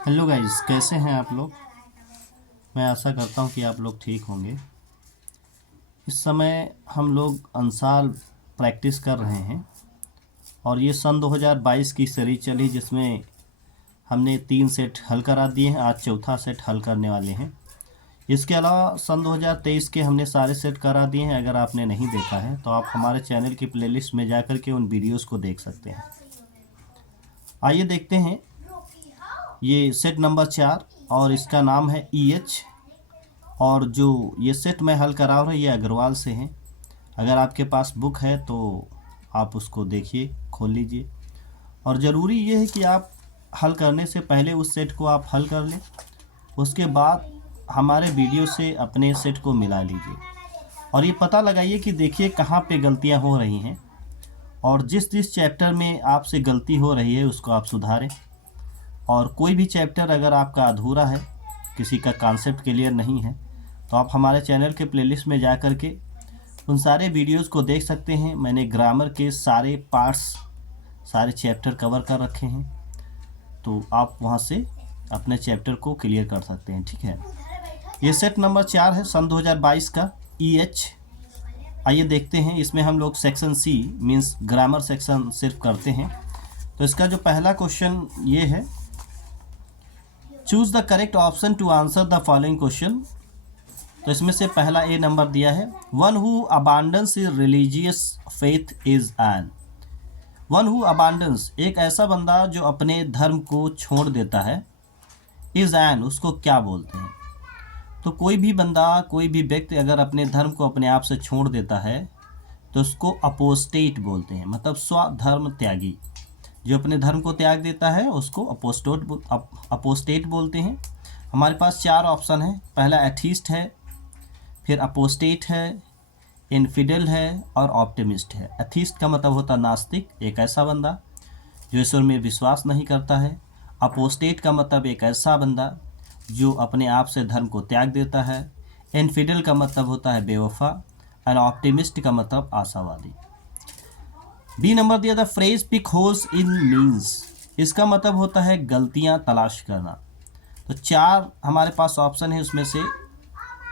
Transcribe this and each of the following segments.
Hello guys, कैसे हैं आप लोग। मैं आशा करता हूं कि आप लोग ठीक होंगे। इस समय हम लोग अंसाल प्रैक्टिस कर रहे हैं और ये सन 2022 की सीरीज चली जिसमें हमने 3 सेट हल करा दिए हैं। आज चौथा सेट हल करने वाले हैं। इसके अलावा सन 2023 के हमने सारे सेट करा दिए हैं। अगर आपने नहीं देखा है तो आप हमारे चैनल की प्लेलिस्ट में जाकर के उन वीडियोज़ को देख सकते हैं। आइए देखते हैं। ये सेट नंबर 4 और इसका नाम है EH। और जो ये सेट मैं हल करा रहा हूँ ये अग्रवाल से हैं। अगर आपके पास बुक है तो आप उसको देखिए, खोल लीजिए। और ज़रूरी ये है कि आप हल करने से पहले उस सेट को आप हल कर लें। उसके बाद हमारे वीडियो से अपने सेट को मिला लीजिए और ये पता लगाइए कि देखिए कहाँ पे गलतियाँ हो रही हैं और जिस जिस चैप्टर में आपसे गलती हो रही है उसको आप सुधारें। और कोई भी चैप्टर अगर आपका अधूरा है, किसी का कॉन्सेप्ट क्लियर नहीं है, तो आप हमारे चैनल के प्लेलिस्ट में जा कर के उन सारे वीडियोस को देख सकते हैं। मैंने ग्रामर के सारे पार्ट्स, सारे चैप्टर कवर कर रखे हैं, तो आप वहां से अपने चैप्टर को क्लियर कर सकते हैं। ठीक है, ये सेट नंबर 4 है सन 2022 का EH। आइए देखते हैं। इसमें हम लोग section C means grammar section सिर्फ करते हैं। तो इसका जो पहला क्वेश्चन ये है, choose the correct option to answer the following question. तो इसमें से पहला ए नंबर दिया है, one who abundance is religious faith is an. One who abundance, एक ऐसा बंदा जो अपने धर्म को छोड़ देता है, इज एन, उसको क्या बोलते हैं। तो कोई भी बंदा, कोई भी व्यक्ति अगर अपने धर्म को अपने आप से छोड़ देता है तो उसको अपोस्टेट बोलते हैं, मतलब स्वधर्म त्यागी। जो अपने धर्म को त्याग देता है उसको अपोस्टेट बोलते हैं। हमारे पास 4 ऑप्शन है। पहला एथीस्ट है, फिर अपोस्टेट है, इनफिडल है और ऑप्टिमिस्ट है। एथीस्ट का मतलब होता है नास्तिक, एक ऐसा बंदा जो ईश्वर में विश्वास नहीं करता है। अपोस्टेट का मतलब एक ऐसा बंदा जो अपने आप से धर्म को त्याग देता है। इनफिडल का मतलब होता है बेवफा और ऑप्टिमिस्ट का मतलब आशावादी। बी नंबर दिया था, phrase pick holes in means, इसका मतलब होता है गलतियां तलाश करना। तो 4 हमारे पास ऑप्शन है, उसमें से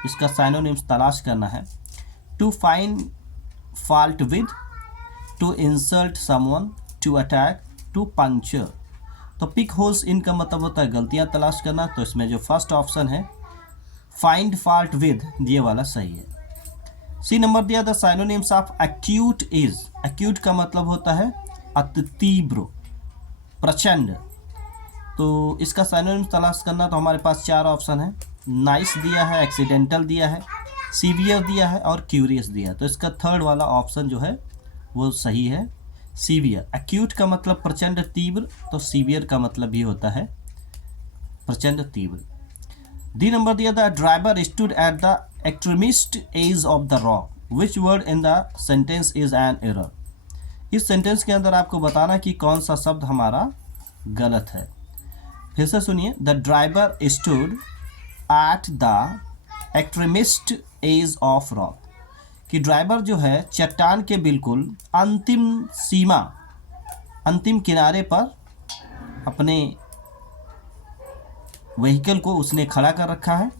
इसका साइनोनिम्स तलाश करना है। To find fault with, to insult someone, to attack, to puncture. तो पिक होल्स इन का मतलब होता है गलतियां तलाश करना। तो इसमें जो फर्स्ट ऑप्शन है फाइंड फॉल्ट विद, ये वाला सही है। सी नंबर दिया था, synonyms of acute is. Acute का मतलब होता है अति तीव्र, प्रचंड। तो इसका साइनोनिम्स तलाश करना, तो हमारे पास 4 ऑप्शन है। नाइस दिया है, एक्सीडेंटल दिया है, सीवियर दिया है और क्यूरियस दिया है। तो इसका थर्ड वाला ऑप्शन जो है वो सही है, सीवियर। एक्यूट का मतलब प्रचंड तीव्र, तो सीवियर का मतलब भी होता है प्रचंड तीव्र। डी नंबर दिया था, driver stood at the extremist edge of the rock, which word in the sentence is an error. इस सेंटेंस के अंदर आपको बताना कि कौन सा शब्द हमारा गलत है। फिर से सुनिए, the driver stood at the extremist edge of rock, कि ड्राइवर जो है चट्टान के बिल्कुल अंतिम सीमा, अंतिम किनारे पर अपने व्हीकल को उसने खड़ा कर रखा है।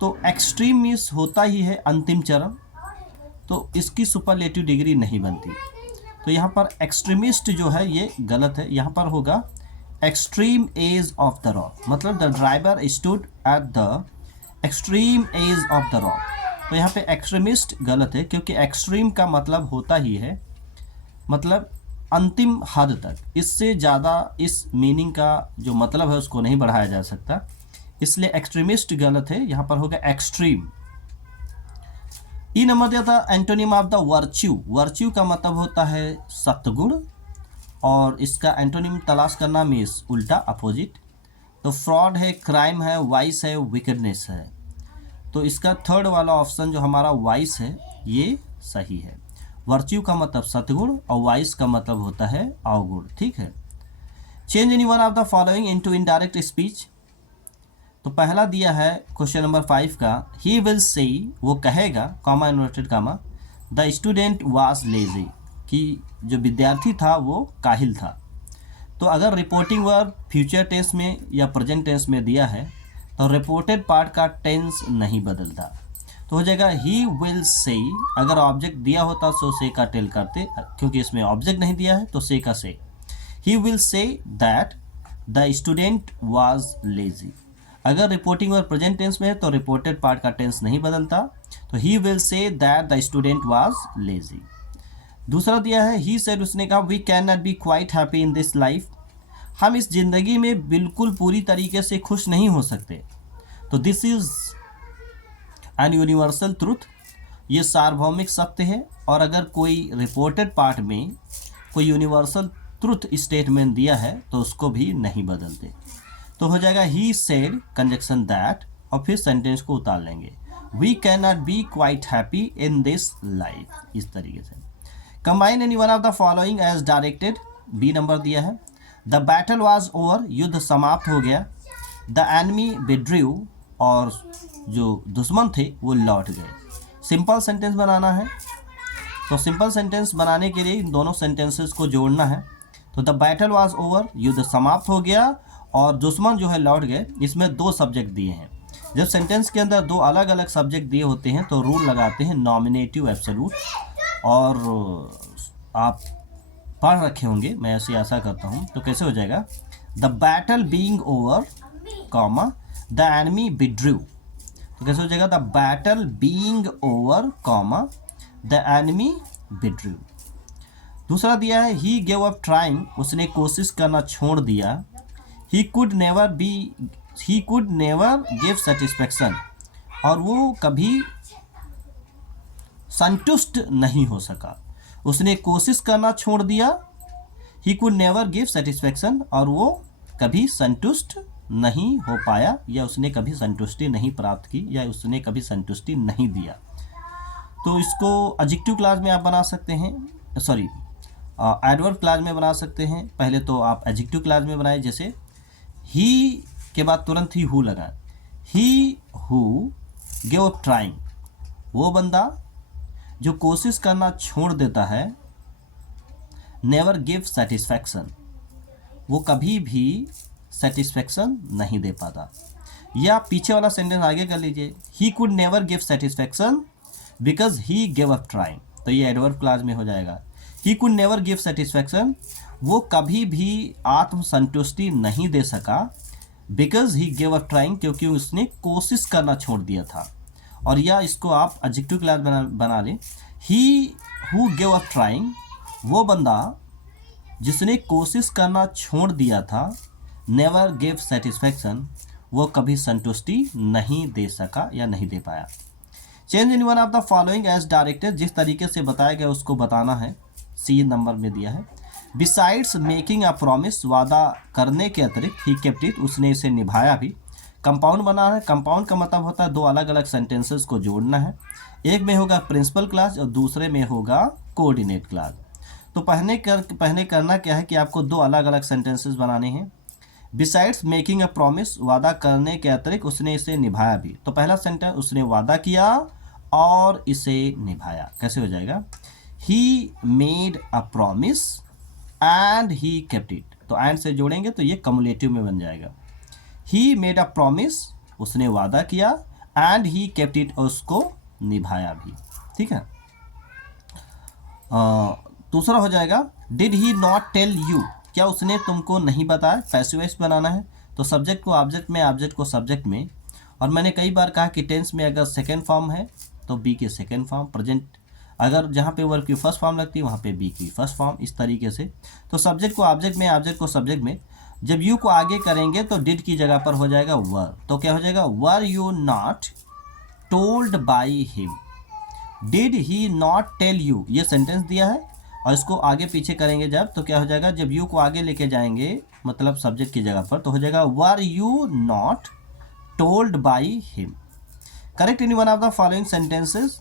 तो एक्सट्रीम मीन्स होता ही है अंतिम चरम, तो इसकी सुपरलेटिव डिग्री नहीं बनती। तो यहाँ पर एक्सट्रीमिस्ट जो है ये गलत है, यहाँ पर होगा extreme edge of the rock, मतलब the driver stood at the extreme edge of the rock. तो यहाँ पे एक्सट्रीमिस्ट गलत है, क्योंकि एक्सट्रीम का मतलब होता ही है मतलब अंतिम हद तक। इससे ज़्यादा इस मीनिंग का जो मतलब है उसको नहीं बढ़ाया जा सकता, इसलिए एक्सट्रीमिस्ट गलत है, यहाँ पर होगा एक्सट्रीम। ई नंबर दिया था, antonym of the virtue. Virtue का मतलब होता है सत्गुण और इसका एंटोनिम तलाश करना मीन्स उल्टा, अपोजिट। तो फ्रॉड है, क्राइम है, वाइस है, विकेडनेस है। तो इसका थर्ड वाला ऑप्शन जो हमारा वाइस है ये सही है। वर्च्यू का मतलब सतगुण और वाइस का मतलब होता है अवगुण। ठीक है। Change any one of the following into indirect speech. तो पहला दिया है क्वेश्चन नंबर 5 का, ही विल से, वो कहेगा, comma inverted comma, the student was lazy, कि जो विद्यार्थी था वो काहिल था। तो अगर रिपोर्टिंग वर्ब फ्यूचर टेंस में या प्रेजेंट टेंस में दिया है तो रिपोर्टेड पार्ट का टेंस नहीं बदलता, तो हो जाएगा ही विल से। अगर ऑब्जेक्ट दिया होता तो से का टेल करते, क्योंकि इसमें ऑब्जेक्ट नहीं दिया है तो से का से। ही will say that the student was lazy. अगर रिपोर्टिंग वर्ब प्रेजेंट टेंस में है तो रिपोर्टेड पार्ट का टेंस नहीं बदलता, तो he will say that the student was lazy. दूसरा दिया है ही सेड, उसने कहा we can not be quite happy in this life. हम इस ज़िंदगी में बिल्कुल पूरी तरीके से खुश नहीं हो सकते। तो this is an universal truth, ये सार्वभौमिक सत्य है। और अगर कोई रिपोर्टेड पार्ट में कोई यूनिवर्सल ट्रुथ स्टेटमेंट दिया है तो उसको भी नहीं बदलते। तो हो जाएगा ही सेड कंजक्शन दैट और फिर सेंटेंस को उतार लेंगे, we can not be quite happy in this life, इस तरीके से। Combine any one of the following as directed, B number दिया है। द बैटल वाज ओवर, युद्ध समाप्त हो गया। द एनिमी विड्रू, और जो दुश्मन थे वो लौट गए। सिंपल सेंटेंस बनाना है, तो सिंपल सेंटेंस बनाने के लिए इन दोनों सेंटेंसेस को जोड़ना है। तो द बैटल वाज ओवर, युद्ध समाप्त हो गया और दुश्मन जो है लौट गए। इसमें दो सब्जेक्ट दिए हैं। जब सेंटेंस के अंदर दो अलग अलग सब्जेक्ट दिए होते हैं तो रूल लगाते हैं नॉमिनेटिव एब्सोल्यूट, और आप पढ़ रखे होंगे, मैं ऐसी आशा करता हूँ। तो कैसे हो जाएगा, the battle being over comma the enemy withdrew. तो कैसे हो जाएगा, the battle being over comma the enemy withdrew. दूसरा दिया है ही गेव अप ट्राइंग, उसने कोशिश करना छोड़ दिया। He could never give satisfaction, और वो कभी संतुष्ट नहीं हो सका। उसने कोशिश करना छोड़ दिया, he could never give satisfaction, और वो कभी संतुष्ट नहीं हो पाया, या उसने कभी संतुष्टि नहीं प्राप्त की, या उसने कभी संतुष्टि नहीं दिया। तो इसको एडजेक्टिव क्लास में आप बना सकते हैं, सॉरी एडवर्ब क्लास में बना सकते हैं। पहले तो आप एडजेक्टिव क्लास में बनाए, जैसे ही के बाद तुरंत ही हु लगा, he who give up trying, वो बंदा जो कोशिश करना छोड़ देता है। नेवर गिव सेटिस्फैक्शन, वो कभी भी सेटिस्फैक्शन नहीं दे पाता। या पीछे वाला सेंटेंस आगे कर लीजिए, he could never give satisfaction because he give up trying, तो ये एडवर्ब क्लास में हो जाएगा। He could never give satisfaction, वो कभी भी आत्मसंतुष्टि नहीं दे सका। Because he give up trying, क्योंकि उसने कोशिश करना छोड़ दिया था। और या इसको आप एडजेक्टिव क्लास बना लें, he who give up trying, वो बंदा जिसने कोशिश करना छोड़ दिया था। नेवर गिव सेटिस्फैक्शन, वो कभी संतुष्टि नहीं दे सका या नहीं दे पाया। Change in one of the following as directed, जिस तरीके से बताया गया उसको बताना है। सी नंबर में दिया है, बिसाइड्स मेकिंग अ प्रॉमिस, वादा करने के अतिरिक्त ही केप्ट इट, उसने इसे निभाया भी। कंपाउंड बनाना है, कंपाउंड का मतलब होता है दो अलग अलग सेंटेंसेस को जोड़ना है। एक में होगा प्रिंसिपल क्लास और दूसरे में होगा कोऑर्डिनेट क्लास। तो पहले करना क्या है कि आपको दो अलग अलग सेंटेंसेस बनाने हैं। बिसाइड्स मेकिंग अ प्रॉमिस, वादा करने के अतिरिक्त उसने इसे निभाया भी। तो पहला सेंटेंस, उसने वादा किया और इसे निभाया। कैसे हो जाएगा, he made a promise and he kept it. तो एंड से जोड़ेंगे तो ये कम्युलेटिव में बन जाएगा। ही मेड अ प्रॉमिस, उसने वादा किया, एंड ही केप्ट इट, और उसको निभाया भी। ठीक है। दूसरा हो जाएगा, did he not tell you, क्या उसने तुमको नहीं बताया। पैसिव वॉइस बनाना है, तो सब्जेक्ट को ऑब्जेक्ट में, ऑब्जेक्ट को सब्जेक्ट में। और मैंने कई बार कहा कि टेंस में अगर सेकेंड फॉर्म है तो बी के सेकेंड फॉर्म, प्रेजेंट अगर जहाँ पे वर्ब की फर्स्ट फॉर्म लगती है वहाँ पे बी की फर्स्ट फॉर्म, इस तरीके से। तो सब्जेक्ट को ऑब्जेक्ट में, ऑब्जेक्ट को सब्जेक्ट में। जब यू को आगे करेंगे तो डिड की जगह पर हो जाएगा वर। तो क्या हो जाएगा, were you not told by him, did he not tell you, ये सेंटेंस दिया है और इसको आगे पीछे करेंगे जब, तो क्या हो जाएगा, जब यू को आगे लेके जाएंगे मतलब सब्जेक्ट की जगह पर, तो हो जाएगा were you not told by him. Correct in one of the following sentences,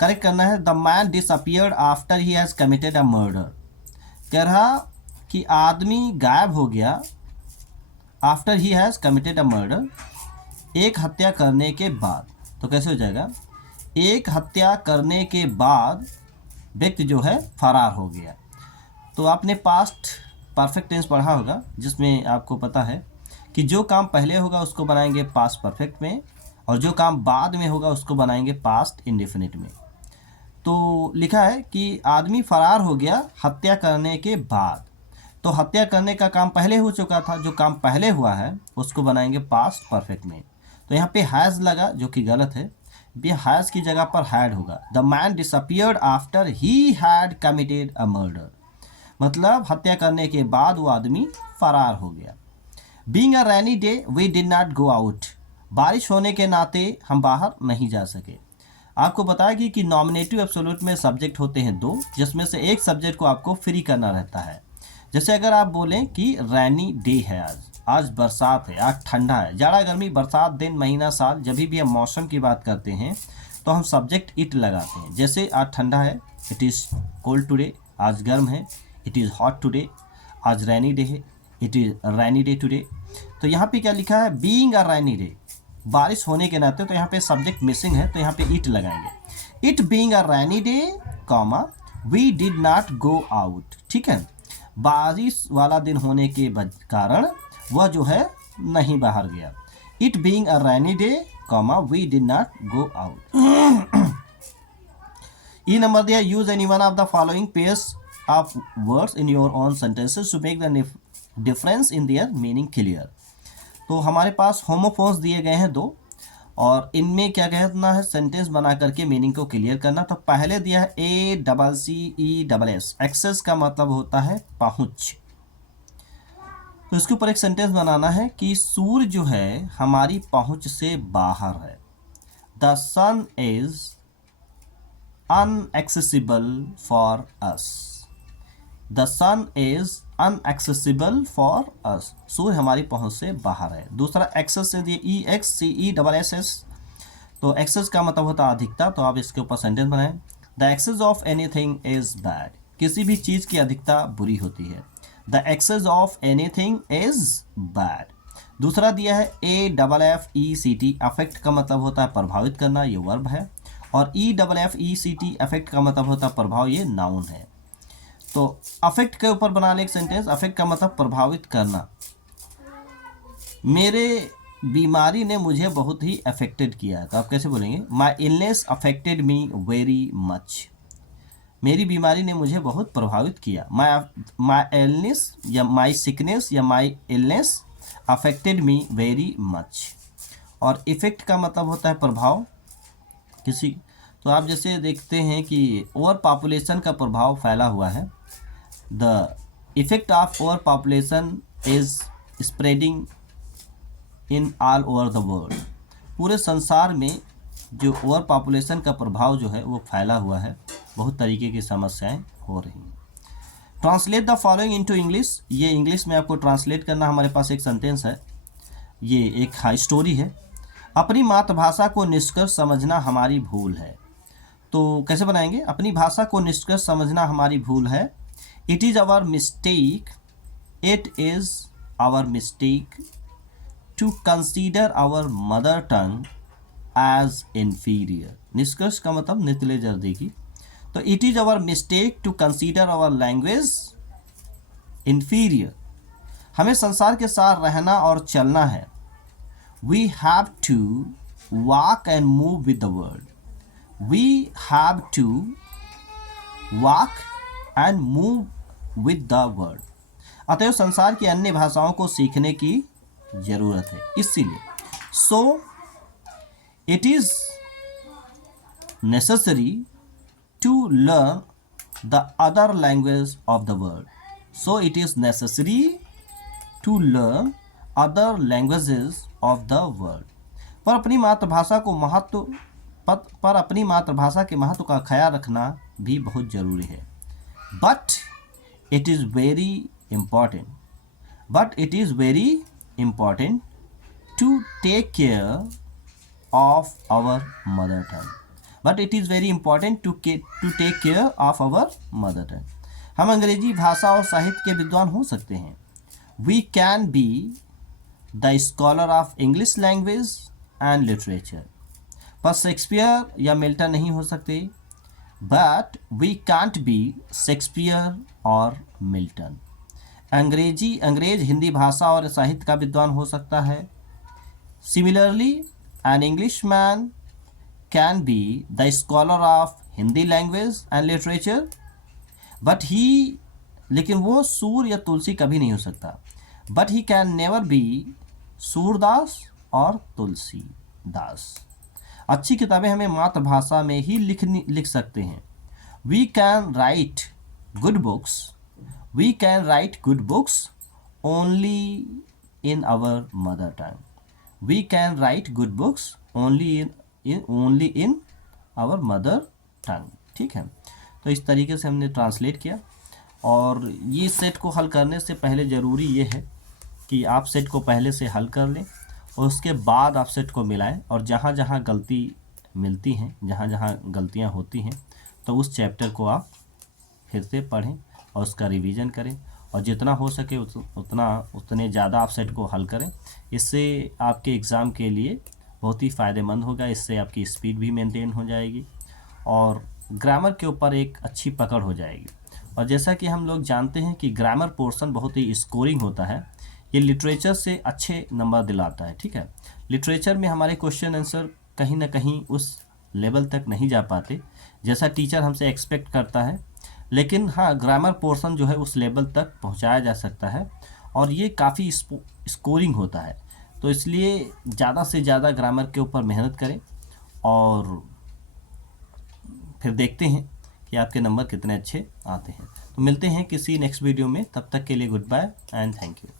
correct करना है। The man disappeared after he has committed a murder, कह रहा कि आदमी गायब हो गया after he has committed a murder, एक हत्या करने के बाद। तो कैसे हो जाएगा, एक हत्या करने के बाद व्यक्ति जो है फरार हो गया। तो आपने पास्ट परफेक्ट टेंस पढ़ा होगा, जिसमें आपको पता है कि जो काम पहले होगा उसको बनाएंगे पास्ट परफेक्ट में, और जो काम बाद में होगा उसको बनाएंगे पास्ट इंडेफिनिट में। तो लिखा है कि आदमी फरार हो गया हत्या करने के बाद। तो हत्या करने का काम पहले हो चुका था, जो काम पहले हुआ है उसको बनाएंगे पास्ट परफेक्ट में। तो यहाँ पे हैज़ लगा, जो कि गलत है। ये हैज़ की जगह पर हैड होगा। The man disappeared after he had committed a murder, मतलब हत्या करने के बाद वो आदमी फरार हो गया। Being a rainy day we did not go out, बारिश होने के नाते हम बाहर नहीं जा सके। आपको बताया कि नॉमिनेटिव एब्सोल्यूट में सब्जेक्ट होते हैं दो, जिसमें से एक सब्जेक्ट को आपको फ्री करना रहता है। जैसे अगर आप बोलें कि रैनी डे है, आज बरसात है, आज ठंडा है, जाड़ा गर्मी बरसात दिन महीना साल, जब भी हम मौसम की बात करते हैं तो हम सब्जेक्ट इट लगाते हैं। जैसे आज ठंडा है, इट इज़ कोल्ड टुडे, आज गर्म है, इट इज़ हॉट टुडे, आज रैनी डे है, it is rainy day today. तो यहाँ पे क्या लिखा है, बीइंग अ रैनी डे, बारिश होने के नाते, तो यहाँ पे सब्जेक्ट मिसिंग है, तो यहाँ पे इट लगाएंगे। It being a rainy day comma we did not go out, ठीक है, बारिश वाला दिन होने के कारण वह जो है नहीं बाहर गया। It being a rainy day comma we did not go out. E number दिया, use any one of the following pairs of words in your own sentences to make the difference in their meaning clear. तो हमारे पास homophones दिए गए हैं दो, और इनमें क्या कहना है, सेंटेंस बना करके मीनिंग को क्लियर करना। तो पहले दिया है ACCESS, एक्सेस का मतलब होता है पहुंच। तो इसके ऊपर एक सेंटेंस बनाना है कि सूर्य जो है हमारी पहुंच से बाहर है। The sun is unaccessible for us, the sun is unaccessible for us, सूर्य हमारी पहुंच से बाहर है। दूसरा एक्सेस से दिए EXCESS, तो एक्सेस का मतलब होता है अधिकता। तो आप इसके ऊपर सेंटेंस बनाएं, the excess of anything is bad, किसी भी चीज़ की अधिकता बुरी होती है। The excess of anything is bad. दूसरा दिया है AFFECT, अफेक्ट का मतलब होता है प्रभावित करना, ये वर्ब है, और EFFECT अफेक्ट का मतलब होता है प्रभाव, ये नाउन है। तो अफेक्ट के ऊपर बना ले एक सेंटेंस, अफेक्ट का मतलब प्रभावित करना। मेरे बीमारी ने मुझे बहुत ही अफेक्टेड किया है, तो आप कैसे बोलेंगे, माई illness affected me very much, मेरी बीमारी ने मुझे बहुत प्रभावित किया। माई इलनेस या माई सिकनेस या माई illness affected me very much. और इफेक्ट का मतलब होता है प्रभाव किसी। तो आप जैसे देखते हैं कि ओवर पॉपुलेशन का प्रभाव फैला हुआ है। The effect of over population is spreading in all over the world, पूरे संसार में जो ओवर पॉपुलेशन का प्रभाव जो है वो फैला हुआ है, बहुत तरीके की समस्याएं हो रही हैं। Translate the following into English, ये इंग्लिश में आपको ट्रांसलेट करना। हमारे पास एक सेंटेंस है, ये एक हाई स्टोरी है। अपनी मातृभाषा को निष्कर्ष समझना हमारी भूल है। तो कैसे बनाएंगे, अपनी भाषा को निष्कर्ष समझना हमारी भूल है। It is our mistake, it is our mistake to consider our mother tongue as inferior. निष्कर्ष का मतलब नितले जर्दे की। तो it is our mistake to consider our language inferior, हमें संसार के साथ रहना और चलना है। We have to walk and move with the world, we have to walk and move with the world. अतएव संसार की अन्य भाषाओं को सीखने की जरूरत है। इसीलिए so it is necessary to learn the other language of the world, so it is necessary to learn other languages of the world. पर अपनी मातृभाषा को अपनी मातृभाषा के महत्व का ख्याल रखना भी बहुत जरूरी है। But it is very important, to take care of our mother tongue, but it is very important to take care of our mother tongue. हम अंग्रेजी भाषा और साहित्य के विद्वान हो सकते हैं। We can be the scholar of English language and literature, पर शेक्सपियर या मिल्टन नहीं हो सकते। But we can't be Shakespeare और मिल्टन। अंग्रेज हिंदी भाषा और साहित्य का विद्वान हो सकता है। Similarly an English man can be the scholar of Hindi language and literature but he, लेकिन वो सूर या तुलसी कभी नहीं हो सकता। But he can never be Surdas और तुलसी दास। अच्छी किताबें हमें मातृभाषा में ही लिख सकते हैं। We can write good books only in our mother tongue. We can write good books only in our mother tongue. ठीक है, तो इस तरीके से हमने ट्रांसलेट किया। और ये सेट को हल करने से पहले ज़रूरी ये है कि आप सेट को पहले से हल कर लें और उसके बाद आप सेट को मिलाएं, और जहाँ जहाँ गलती मिलती हैं, जहाँ जहाँ गलतियाँ होती हैं, तो उस चैप्टर को आप फिर से पढ़ें और उसका रिवीजन करें, और जितना हो सके उतने ज़्यादा आप सेट को हल करें। इससे आपके एग्ज़ाम के लिए बहुत ही फ़ायदेमंद होगा। इससे आपकी स्पीड भी मेंटेन हो जाएगी और ग्रामर के ऊपर एक अच्छी पकड़ हो जाएगी। और जैसा कि हम लोग जानते हैं कि ग्रामर पोर्शन बहुत ही स्कोरिंग होता है, ये लिटरेचर से अच्छे नंबर दिलाता है। ठीक है, लिटरेचर में हमारे क्वेश्चन आंसर कहीं ना कहीं उस लेवल तक नहीं जा पाते जैसा टीचर हमसे एक्सपेक्ट करता है, लेकिन हाँ, ग्रामर पोर्शन जो है उस लेवल तक पहुंचाया जा सकता है और ये काफ़ी स्कोरिंग होता है। तो इसलिए ज़्यादा से ज़्यादा ग्रामर के ऊपर मेहनत करें और फिर देखते हैं कि आपके नंबर कितने अच्छे आते हैं। तो मिलते हैं किसी नेक्स्ट वीडियो में, तब तक के लिए goodbye and thank you.